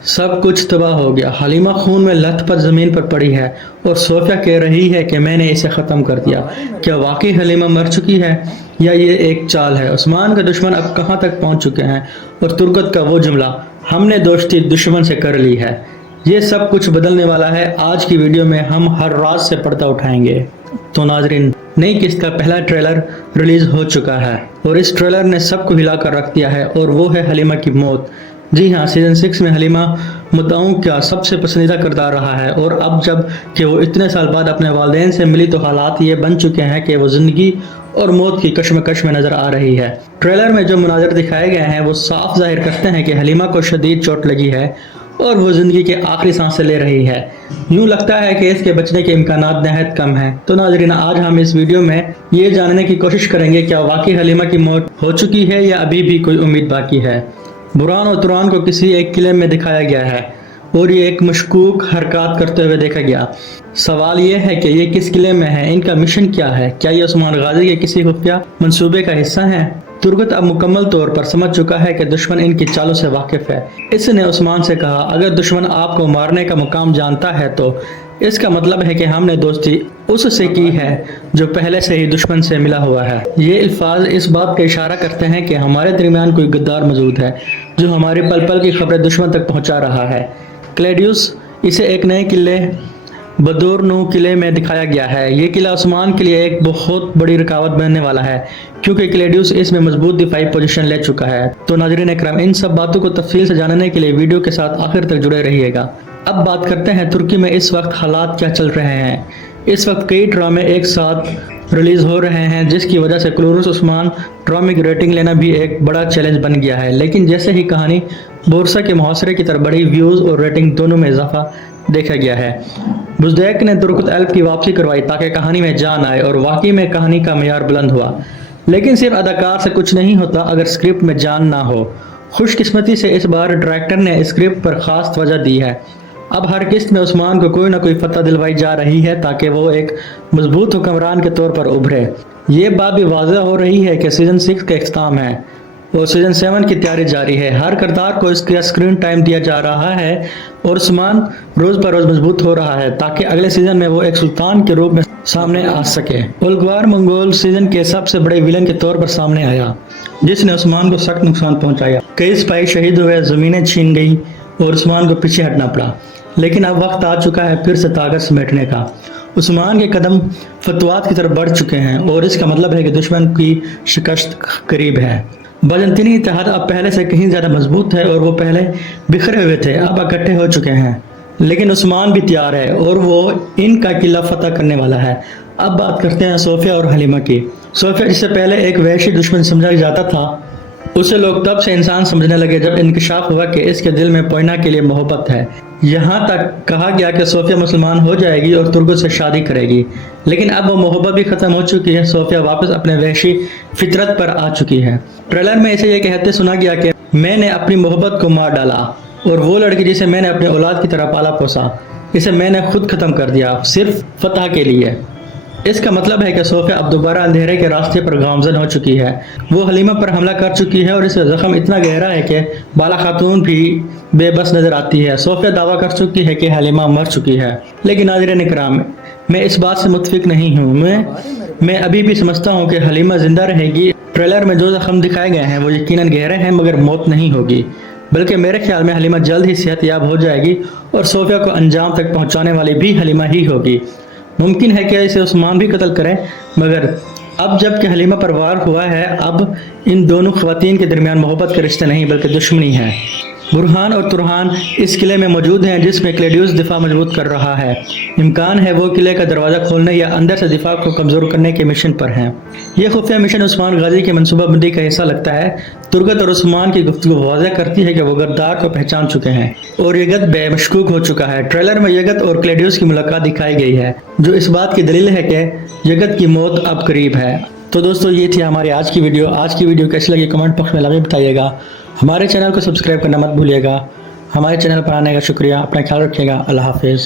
सब कुछ तबाह हो गया। हलीमा खून में लथपथ जमीन पर पड़ी है और सोफिया कह रही है कि मैंने इसे खत्म कर दिया। क्या वाकई हलीमा मर चुकी है या ये एक चाल है? उस्मान के दुश्मन अब कहां तक पहुंच चुके हैं और तुर्गत का वो जुमला, हमने दोस्ती दुश्मन से कर ली है, ये सब कुछ बदलने वाला है। आज की वीडियो में हम हर राज से पर्दा उठाएंगे। तो नाजरीन, नई किस्त का पहला ट्रेलर रिलीज हो चुका है और इस ट्रेलर ने सबको हिलाकर रख दिया है और वो है हलीमा की मौत। जी हाँ, सीजन 6 में हलीमा मुद्दाओं का सबसे पसंदीदा किरदार रहा है और अब जब कि वो इतने साल बाद अपने वालिदैन से मिली तो हालात ये बन चुके हैं कि वो जिंदगी और मौत की कश्मकश में नजर आ रही है। ट्रेलर में जो मुनाजर दिखाए गए हैं वो साफ जाहिर करते हैं कि हलीमा को शदीद चोट लगी है और वो जिंदगी के आखिरी सांसें ले रही है। यूं लगता है कि इसके बचने के इम्कानात नहायत कम हैं। तो नाज़रीन, आज हम इस वीडियो में ये जानने की कोशिश करेंगे क्या वाकई हलीमा की मौत हो चुकी है या अभी भी कोई उम्मीद बाकी है। बुरहान और तुरान को किसी एक किले में दिखाया गया है और ये एक मशकूक हरकत करते हुए देखा गया। सवाल ये है कि ये किस किले में है, इनका मिशन क्या है, क्या ये उस्मान गाजी के किसी खुफिया मंसूबे का हिस्सा है? तुर्गत अब मुकम्मल तौर पर समझ चुका है कि दुश्मन इनकी चालों से वाकिफ है। इसने उस्मान से कहा, अगर दुश्मन आपको मारने का मुकाम जानता है तो इसका मतलब है कि हमने दोस्ती उससे की है जो पहले से ही दुश्मन से मिला हुआ है। ये अल्फाज इस बात का इशारा करते हैं कि हमारे दरमियान कोई गद्दार मौजूद है जो हमारी पल पल की खबरें दुश्मन तक पहुंचा रहा है। क्लेडियस, इसे एक नए किले बदोरनू किले में दिखाया गया है। ये किला उस्मान के लिए एक बहुत बड़ी रुकावट बनने वाला है क्योंकि क्लेडियस इसमें मजबूत दिफाई पोजीशन ले चुका है। तो नाज़रीन इकराम, इन सब बातों को तफसील से जानने के लिए वीडियो के साथ आखिर तक जुड़े रहिएगा। अब बात करते हैं तुर्की में इस वक्त हालात क्या चल रहे हैं। इस वक्त कई ड्रामे एक साथ रिलीज हो रहे हैं जिसकी वजह से क्लोरस उस्मान ड्रामे की रेटिंग लेना भी एक बड़ा चैलेंज बन गया है। लेकिन जैसे ही कहानी बोरसा के मुहासरे की तरफ बढ़ी, व्यूज़ और रेटिंग दोनों में इजाफा देखा गया है। बुज़दैक ने तुर्कत एल्फ की वापसी करवाई ताकि कहानी में जान आए और वाकई में कहानी का मेयार बुलंद हुआ। लेकिन सिर्फ अदाकार से कुछ नहीं होता अगर स्क्रिप्ट में जान ना हो। खुशकिस्मती से इस बार डायरेक्टर ने स्क्रिप्ट पर खास तवज्जो दी है। अब हर किस्त में उस्मान को कोई ना कोई फतह दिलवाई जा रही है ताकि वो एक मजबूत हुक्मरान के तौर पर उभरे। ये बात भी वाज़ेह हो रही है कि सीजन 6 का इख्तिताम है और सीजन 7 की तैयारी जारी है। हर किरदार को इसका स्क्रीन टाइम दिया जा रहा है और उस्मान रोज पर रोज मजबूत हो रहा है ताकि अगले सीजन में वो एक सुल्तान के रूप में सामने आ सके। उल्गवार मंगोल सीजन के सबसे बड़े विलन के तौर पर सामने आया जिसने उस्मान को सख्त नुकसान पहुंचाया। कई सिपाही शहीद हुए, जमीनें छीन गई और उस्मान को पीछे हटना पड़ा। लेकिन अब वक्त आ चुका है फिर से ताकत समेटने का। उस्मान के कदम फतवात की तरफ बढ़ चुके हैं और इसका मतलब है कि दुश्मन की शिकस्त करीब है। बाज़ंतीनी इत्तेहाद अब पहले से कहीं ज़्यादा मजबूत है और वो पहले बिखरे हुए थे, अब इकट्ठे हो चुके हैं। लेकिन उस्मान भी तैयार है और वो इनका किला फतह करने वाला है। अब बात करते हैं सोफिया और हलीमा की। सोफिया, जिससे पहले एक वहशी दुश्मन समझा जाता था, उसे लोग तब से इंसान समझने लगे जब इंकशाफ हुआ कि इसके दिल में पोइना के लिए मोहब्बत है। यहाँ तक कहा गया कि सोफिया मुसलमान हो जाएगी और तुर्गत से शादी करेगी। लेकिन अब वो मोहब्बत भी खत्म हो चुकी है। सोफिया वापस अपने वहशी फितरत पर आ चुकी है। ट्रेलर में इसे ये कहते सुना गया कि मैंने अपनी मोहब्बत को मार डाला और वो लड़की जिसे मैंने अपनी औलाद की तरह पाला पोसा, इसे मैंने खुद खत्म कर दिया सिर्फ फतह के लिए। इसका मतलब है कि सोफिया अब दोबारा अंधेरे के रास्ते पर गामजन हो चुकी है। वो हलीमा पर हमला कर चुकी है और इसका जख्म इतना गहरा है कि बाला खातून भी बेबस नजर आती है। सोफिया दावा कर चुकी है कि हलीमा मर चुकी है। लेकिन नाज़रीन इकराम, मैं इस बात से मुत्फिक नहीं हूँ। मैं अभी भी समझता हूँ कि हलीमा जिंदा रहेगी। ट्रेलर में जो जख्म दिखाए गए हैं वो यकीनन गहरे हैं मगर मौत नहीं होगी, बल्कि मेरे ख्याल में हलीमा जल्द ही सेहतयाब हो जाएगी और सोफिया को अंजाम तक पहुँचाने वाली भी हलीमा ही होगी। मुमकिन है कि इसे उस्मान भी कत्ल करें, मगर अब जब कि हलीमा पर वार हुआ है, अब इन दोनों ख्वातीन के दरमियान मोहब्बत के रिश्ते नहीं बल्कि दुश्मनी है। बुरहान और तुरहान इस किले में मौजूद हैं जिसमें क्लेडियस दिफा मजबूत कर रहा है। इम्कान है वो किले का दरवाज़ा खोलने या अंदर से दिफा को कमज़ोर करने के मिशन पर हैं। यह खुफिया मिशन उस्मान गाजी की मनसूबाबंदी का हिस्सा लगता है। तुर्गत और उस्मान की गुफ्तगू वाज़ेह करती है कि वो गद्दार को पहचान चुके हैं और यगत बेमशकूक हो चुका है। ट्रेलर में यगत और क्लेडियस की मुलाकात दिखाई गई है जो इस बात की दलील है कि यगत की मौत अब करीब है। तो दोस्तों, ये थी हमारी आज की वीडियो कैसी लगी कमेंट बॉक्स में लाजमी बताइएगा। हमारे चैनल को सब्सक्राइब करना मत भूलिएगा। हमारे चैनल पर आने का शुक्रिया। अपना ख्याल रखिएगा। अल्लाह हाफिज़।